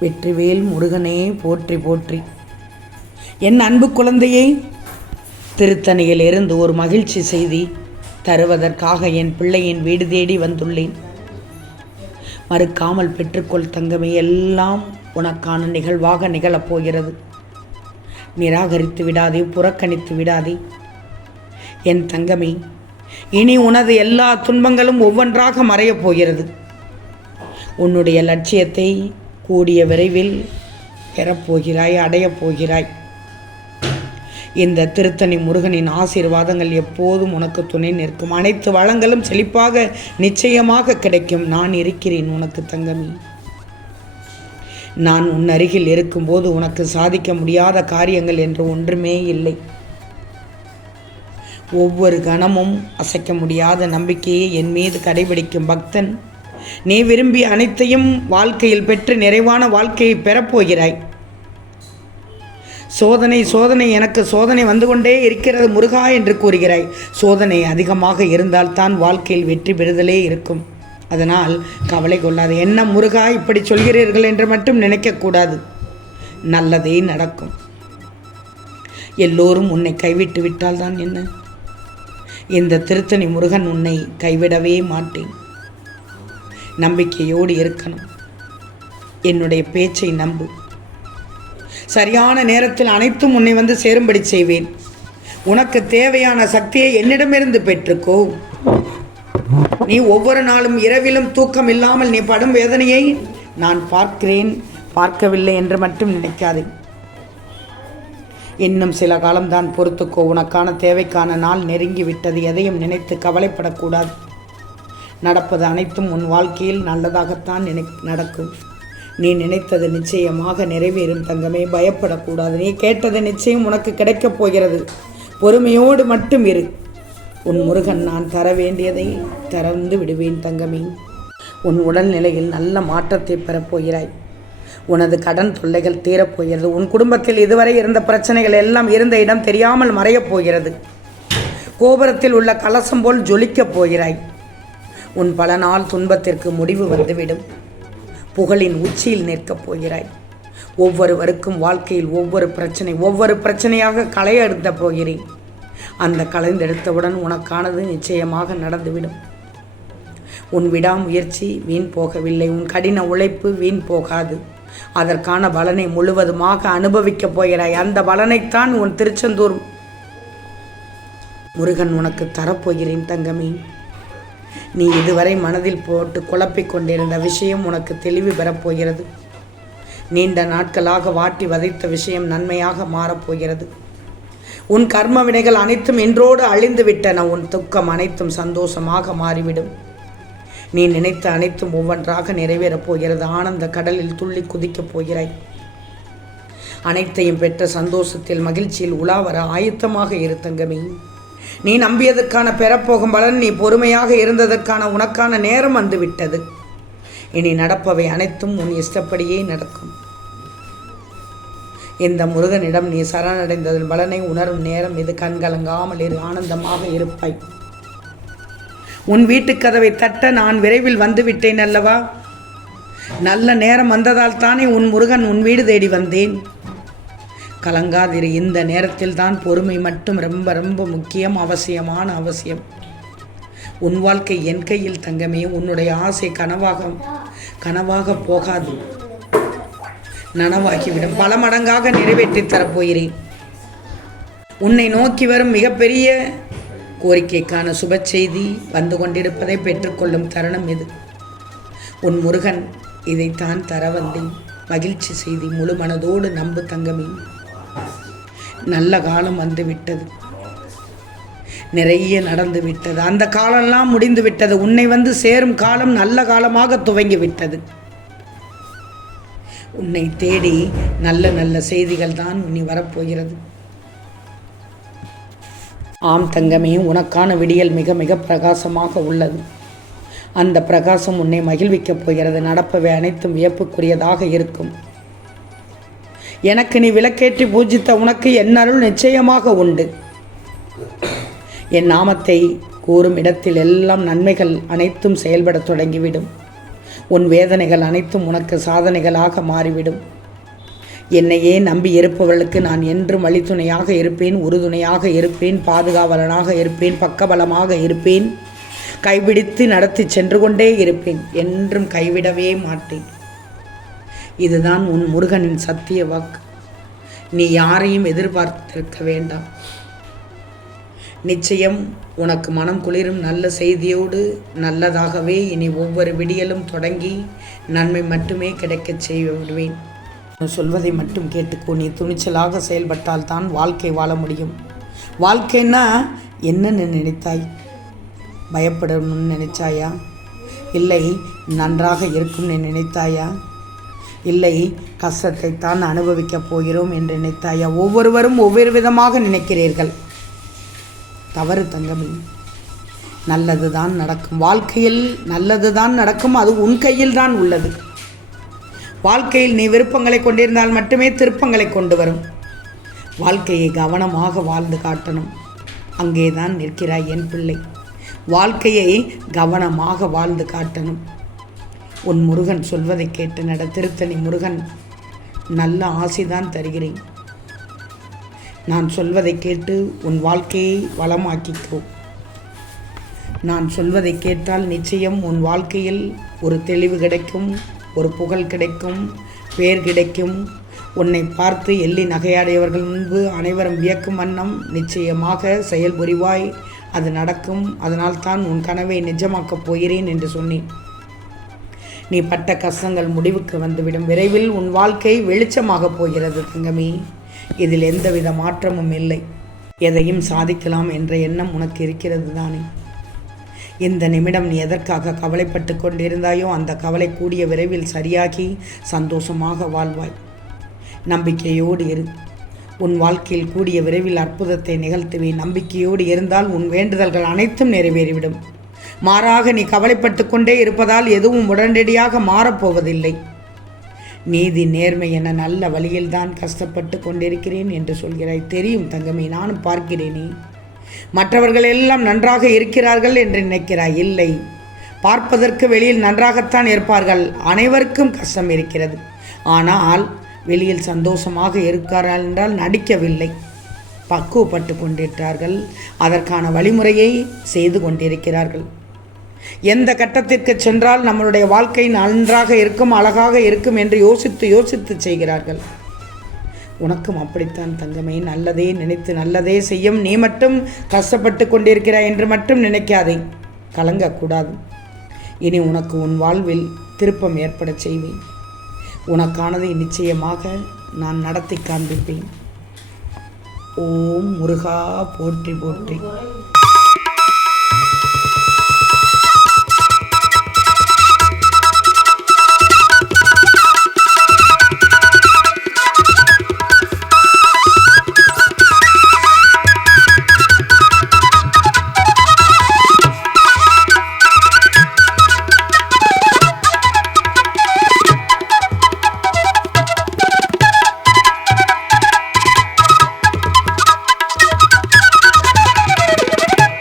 வெற்றிவேல் முருகனே போற்றி போற்றி. என் அன்பு குழந்தையே, திருத்தணியிலிருந்து ஒரு மகிழ்ச்சி செய்தி தருவதற்காக என் பிள்ளையின் வீடு தேடி வந்துள்ளேன். மறுக்காமல் பெற்றுக்கொள் தங்கமே. எல்லாம் உனக்கான நிகழ்வாக நிகழப் போகிறது. நிராகரித்து விடாதே, புறக்கணித்து விடாதே என் தங்கமே. இனி உனது எல்லா துன்பங்களும் ஒவ்வொன்றாக மறையப் போகிறது. உன்னுடைய லட்சியத்தை கூடிய விரைவில் பெறப்போகிறாய், அடையப் போகிறாய். இந்த திருத்தணி முருகனின் ஆசீர்வாதங்கள் எப்போதும் உனக்கு துணை நிற்கும். அனைத்து வளங்களும் செழிப்பாக நிச்சயமாக கிடைக்கும். நான் இருக்கிறேன் உனக்கு தங்கமே. நான் உன் அருகில் இருக்கும்போது உனக்கு சாதிக்க முடியாத காரியங்கள் என்று ஒன்றுமே இல்லை. ஒவ்வொரு கணமும் அசைக்க முடியாத நம்பிக்கையை என் மீது கடைபிடிக்கும் பக்தன், நீ விரும்பிய அனைத்தையும் வாழ்க்கையில் பெற்று நிறைவான வாழ்க்கையை பெறப்போகிறாய். சோதனை சோதனை, எனக்கு சோதனை வந்து கொண்டே இருக்கிறது முருகா என்று கூறுகிறாய். சோதனை அதிகமாக இருந்தால்தான் வாழ்க்கையில் வெற்றி பெறுதலே இருக்கும். அதனால் கவலை கொள்ளாது. என்ன முருகா இப்படி சொல்கிறீர்கள் என்று மட்டும் நினைக்கக்கூடாது. நல்லதே நடக்கும். எல்லோரும் உன்னை கைவிட்டு விட்டால் தான் என்ன? இந்த திருத்தணி முருகன் உன்னை கைவிடவே மாட்டேன். நம்பிக்கையோடு இருக்கணும். என்னுடைய பேச்சை நம்பு. சரியான நேரத்தில் அனைத்தும் உன்னை வந்து சேரும்படி செய்வேன். உனக்கு தேவையான சக்தியை என்னிடமிருந்து பெற்றுக்கோ. நீ ஒவ்வொரு நாளும் இரவிலும் தூக்கம் இல்லாமல் நீ படும் வேதனையை நான் பார்க்கிறேன், பார்க்கவில்லை என்று மட்டும் நினைக்காதே. இன்னும் சில காலம்தான் பொறுத்துக்கோ. உனக்கான தேவைக்கான நாள் நெருங்கி விட்டது. எதையும் நினைத்து கவலைப்படக்கூடாது. நடப்பது அனைத்தும் உன் வாழ்க்கையில் நல்லதாகத்தான் நடக்கும். நீ நினைத்தது நிச்சயமாக நிறைவேறும் தங்கமே. பயப்படக்கூடாது. நீ கேட்டது நிச்சயம் உனக்கு கிடைக்கப் போகிறது. பொறுமையோடு மட்டும் இரு. உன் முருகன் நான் தர வேண்டியதை திறந்து விடுவேன் தங்கமே. உன் உடல்நிலையில் நல்ல மாற்றத்தை பெறப்போகிறாய். உனது கடன் தொல்லைகள் தீரப்போகிறது. உன் குடும்பத்தில் இதுவரை இருந்த பிரச்சனைகள் எல்லாம் இருந்த இடம் தெரியாமல் மறையப் போகிறது. கோபுரத்தில் உள்ள கலசம் போல் ஜொலிக்கப் போகிறாய். உன் பல நாள் துன்பத்திற்கு முடிவு வந்துவிடும். புகழின் உச்சியில் நிற்கப் போகிறாய். ஒவ்வொருவருக்கும் வாழ்க்கையில் ஒவ்வொரு பிரச்சனையாக களையெடுத்த போகிறேன். அந்த களைந்தெடுத்தவுடன் உனக்கானது நிச்சயமாக நடந்துவிடும். உன் விடாமுயற்சி வீண் போகவில்லை. உன் கடின உழைப்பு வீண் போகாது. அதற்கான பலனை முழுவதுமாக அனுபவிக்கப் போகிறாய். அந்த பலனைத்தான் உன் திருச்செந்தூர் முருகன் உனக்கு தரப்போகிறேன் தங்கமே. நீ இதுவரை மனதில் போட்டு குழப்பிக் கொண்டிருந்த விஷயம் உனக்கு தெளிவு பெறப்போகிறது. நீண்ட நாட்களாக வாட்டி வதைத்த விஷயம் நன்மையாக மாறப்போகிறது. உன் கர்ம வினைகள் அனைத்தும் இன்றோடு அழிந்து விட்டன. உன் துக்கம் அனைத்தும் சந்தோஷமாக மாறிவிடும். நீ நினைத்த அனைத்தும் ஒவ்வொன்றாக நிறைவேறப் போகிறது. ஆனந்த கடலில் துள்ளி குதிக்கப் போகிறாய். அனைத்தையும் பெற்ற சந்தோஷத்தில் மகிழ்ச்சியில் உலாவர ஆயத்தமாக இரு தங்கமே. நீ நம்பியதற்கான பெறப்போகும் பலன், நீ பொறுமையாக இருந்ததற்கான உனக்கான நேரம் வந்துவிட்டது. இனி நடப்பவை அனைத்தும் உன் இஷ்டப்படியே நடக்கும். இந்த முருகனிடம் நீ சரணடைந்ததன் பலனை உணரும் நேரம் இது. கண்கலங்காமல் இரு. ஆனந்தமாக இருப்பாய். உன் வீட்டுக்கதவை தட்ட நான் விரைவில் வந்துவிட்டேன் அல்லவா? நல்ல நேரம் வந்ததால் தானே உன் முருகன் உன் வீடு தேடி வந்தேன். கலங்காதிரு. இந்த நேரத்தில் தான் பொறுமை மட்டும் ரொம்ப ரொம்ப முக்கியம், அவசியமான அவசியம். உன் வாழ்க்கை என் கையில் தங்கமே. உன்னுடைய ஆசை கனவாக போகாது, நனவாகிவிடும். பல மடங்காக நிறைவேற்றி தரப்போகிறேன். உன்னை நோக்கி வரும் மிகப்பெரிய கோரிக்கைக்கான சுப செய்தி வந்து கொண்டிருப்பதை பெற்றுக்கொள்ளும் தருணம் இது. உன் முருகன் இதைத்தான் தர வந்தேன். மகிழ்ச்சி செய்தி. முழு மனதோடு நம்பு தங்கமே. நல்ல காலம் வந்து விட்டது. நிறைய நடந்து விட்டது. அந்த காலம்லாம் முடிந்து விட்டது. உன்னை வந்து சேரும் காலம் நல்ல காலமாக துவங்கி விட்டது. உன்னை தேடி நல்ல நல்ல செய்திகள் தான் இனி வரப்போகிறது. ஆம் தங்கமே, உனக்கான விடியல் மிக மிக பிரகாசமாக உள்ளது. அந்த பிரகாசம் உன்னை மகிழ்விக்கப் போகிறது. நடப்பவை அனைத்தும் வியப்புக்குரியதாக இருக்கும். எனக்கு நீ விளக்கேற்றி பூஜித்த உனக்கு என் அருள் நிச்சயமாக உண்டு. என் நாமத்தை கூறும் இடத்தில் எல்லாம் நன்மைகள் அனைத்தும் செயல்பட தொடங்கிவிடும். உன் வேதனைகள் அனைத்தும் உனக்கு சாதனைகளாக மாறிவிடும். என்னையே நம்பி இருப்பவர்களுக்கு நான் என்றும் வழித்துணையாக இருப்பேன், உறுதுணையாக இருப்பேன், பாதுகாவலனாக இருப்பேன், பக்கபலமாக இருப்பேன், கைபிடித்து நடத்தி சென்று கொண்டே இருப்பேன், என்றும் கைவிடவே மாட்டேன். இதுதான் உன் முருகனின் சத்திய வாக்கு. நீ யாரையும் எதிர்பார்த்திருக்க வேண்டாம். நிச்சயம் உனக்கு மனம் குளிரும் நல்ல செய்தியோடு நல்லதாகவே இனி ஒவ்வொரு விடியலும் தொடங்கி நன்மை மட்டுமே கிடைக்கச் செய்விடுவேன். சொல்வதை மட்டும் கேட்டுக்கோ. நீ துணிச்சலாக செயல்பட்டால் தான் வாழ்க்கை வாழ முடியும். வாழ்க்கைன்னா என்னன்னு நினைத்தாய்? பயப்படணும்னு நினைச்சாயா? இல்லை நன்றாக இருக்கும்னு நினைத்தாயா? இல்லை கஷ்டத்தை தான் அனுபவிக்கப் போகிறோம் என்று நினைத்தாயா? ஒவ்வொருவரும் ஒவ்வொரு விதமாக நினைக்கிறீர்கள். தவறு தங்கமே. நல்லது தான் நடக்கும். வாழ்க்கையில் நல்லது தான் நடக்கும். அது உன் கையில் தான் உள்ளது. வாழ்க்கையில் நீ விருப்பங்களை கொண்டிருந்தால் மட்டுமே திருப்பங்களை கொண்டு வரும். வாழ்க்கையை கவனமாக வாழ்ந்து காட்டணும். அங்கே தான் நிற்கிறாய் என் பிள்ளை. வாழ்க்கையை கவனமாக வாழ்ந்து காட்டணும். உன் முருகன் சொல்வதை கேட்டு நட. திருத்தணி முருகன் நல்ல ஆசைதான் தருகிறேன். நான் சொல்வதை கேட்டு உன் வாழ்க்கையை வளமாக்கிக்கோ. நான் சொல்வதை கேட்டால் நிச்சயம் உன் வாழ்க்கையில் ஒரு தெளிவு கிடைக்கும், ஒரு புகழ் கிடைக்கும், பேர் கிடைக்கும். உன்னை பார்த்து எள்ளி நகையாடியவர்கள் முன்பு அனைவரும் வியக்கும் வண்ணம் நிச்சயமாக செயல்புரிவாய். அது நடக்கும். அதனால்தான் உன் கனவை நிஜமாக்கப் போகிறேன் என்று சொன்னேன். நீ பட்ட கஷ்டங்கள் முடிவுக்கு வந்துவிடும். விரைவில் உன் வாழ்க்கை வெளிச்சமாகப் போகிறது தங்கமே. இதில் எந்தவித மாற்றமும் இல்லை. எதையும் சாதிக்கலாம் என்ற எண்ணம் உனக்கு இருக்கிறது தானே? இந்த நிமிடம் நீ எதற்காக கவலைப்பட்டு கொண்டிருந்தாயோ அந்த கவலை கூடிய விரைவில் சரியாகி சந்தோஷமாக வாழ்வாய். நம்பிக்கையோடு இரு. உன் வாழ்க்கையில் கூடிய விரைவில் அற்புதத்தை நிகழ்த்துவேன். நம்பிக்கையோடு இருந்தால் உன் வேண்டுதல்கள் அனைத்தும் நிறைவேறிவிடும். மாறாக நீ கவலைப்பட்டு கொண்டே இருப்பதால் எதுவும் உடனடியாக மாறப்போவதில்லை. நீதி நேர்மை என நல்ல வழியில்தான் கஷ்டப்பட்டு கொண்டிருக்கிறேன் என்று சொல்கிறாய். தெரியும் தங்கமே, நானும் பார்க்கிறேனே. மற்றவர்கள் எல்லாம் நன்றாக இருக்கிறார்கள் என்று நினைக்கிறாய். இல்லை, பார்ப்பதற்கு வெளியில் நன்றாகத்தான் இருப்பார்கள். அனைவருக்கும் கஷ்டம் இருக்கிறது. ஆனால் வெளியில் சந்தோஷமாக இருக்கிறார்கள் என்றால் நடிக்கவில்லை, பக்குவப்பட்டு கொண்டிருக்கிறார்கள். அதற்கான வழிமுறையை செய்து கொண்டிருக்கிறார்கள். எந்த கட்டத்திற்கு சென்றால் நம்மளுடைய வாழ்க்கை நன்றாக இருக்கும், அழகாக இருக்கும் என்று யோசித்து செய்கிறார்கள். உனக்கும் அப்படித்தான் தங்கமே. நல்லதே நினைத்து நல்லதே செய்யும். நீ மட்டும் கஷ்டப்பட்டு கொண்டிருக்கிறாய் என்று மட்டும் நினைக்காதே. கலங்கக்கூடாது. இனி உனக்கு உன் வாழ்வில் திருப்பம் ஏற்பட செய்வேன். உனக்கானதை நிச்சயமாக நான் நடத்தி காண்பிப்பேன். ஓம் முருகா போற்றி போற்றி.